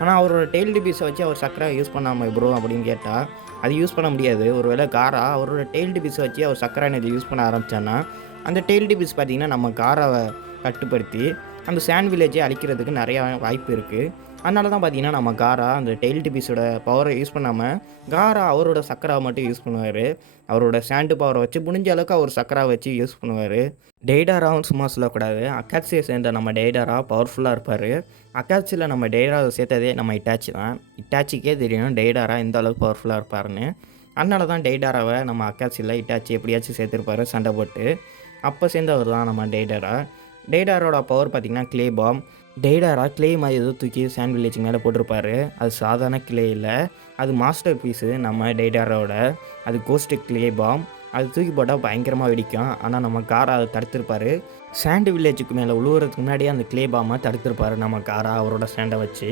ஆனால் அவரோட டெயில் டிபீஸை வச்சு அவர் சக்கரை யூஸ் பண்ணாமல் ப்ரோ அப்படின்னு கேட்டால் அது யூஸ் பண்ண முடியாது. ஒரு வேளை காரா அவரோட டெயில் டிபீஸை வச்சு அவர் சக்கரை எனர்ஜி யூஸ் பண்ண ஆரம்பித்தான்னா அந்த டெயில் டிபீஸ் பார்த்திங்கன்னா நம்ம காராவை கட்டுப்படுத்தி அந்த சாண்ட் வில்லேஜை அழிக்கிறதுக்கு நிறையா வாய்ப்பு இருக்குது. அதனால தான் பார்த்திங்கன்னா நம்ம காரா அந்த டெயில் டிபீஸோட பவரை யூஸ் பண்ணாமல் காரா அவரோட சக்கராவை மட்டும் யூஸ் பண்ணுவார். அவரோட சாண்டு பவரை வச்சு முடிஞ்ச அளவுக்கு அவர் சக்கராவை வச்சு யூஸ் பண்ணுவார். டெய்டாராவும் சும்மா சொல்லக்கூடாது. அக்காட்சியை சேர்ந்த நம்ம டெய்டாரா பவர்ஃபுல்லாக இருப்பார். அக்காட்சியில் நம்ம டெய்டாரை சேர்த்ததே நம்ம இட்டாச்சி தான். இட்டாச்சிக்கே தெரியும் டெய்டாரா எந்த அளவுக்கு பவர்ஃபுல்லாக இருப்பாருன்னு. அதனால தான் டெய்டாராவை நம்ம அக்காட்சியில் இட்டாச்சி எப்படியாச்சும் சேர்த்துருப்பார் சண்டை போட்டு. அப்போ சேர்ந்தவர் தான் நம்ம டெய்டாரா. டெய்டாரோட பவர் பார்த்திங்கன்னா கிளே பாம். டெய்டாரா கிளே மாதிரி ஏதோ தூக்கி சாண்ட் வில்லேஜுக்கு மேலே போட்டிருப்பாரு. அது சாதாரண கிளே இல்லை, அது மாஸ்டர் பீஸு நம்ம டெய்டாரோட. அது கோஸ்ட்டு கிளே பாம். அது தூக்கி போட்டால் பயங்கரமாக வெடிக்கும். ஆனால் நம்ம காரா அதை தடுத்திருப்பார். சாண்டு வில்லேஜுக்கு மேலே உழுவுறதுக்கு முன்னாடியே அந்த கிளே பாமை தடுத்திருப்பார் நம்ம காரா அவரோட ஸ்டாண்டை வச்சு.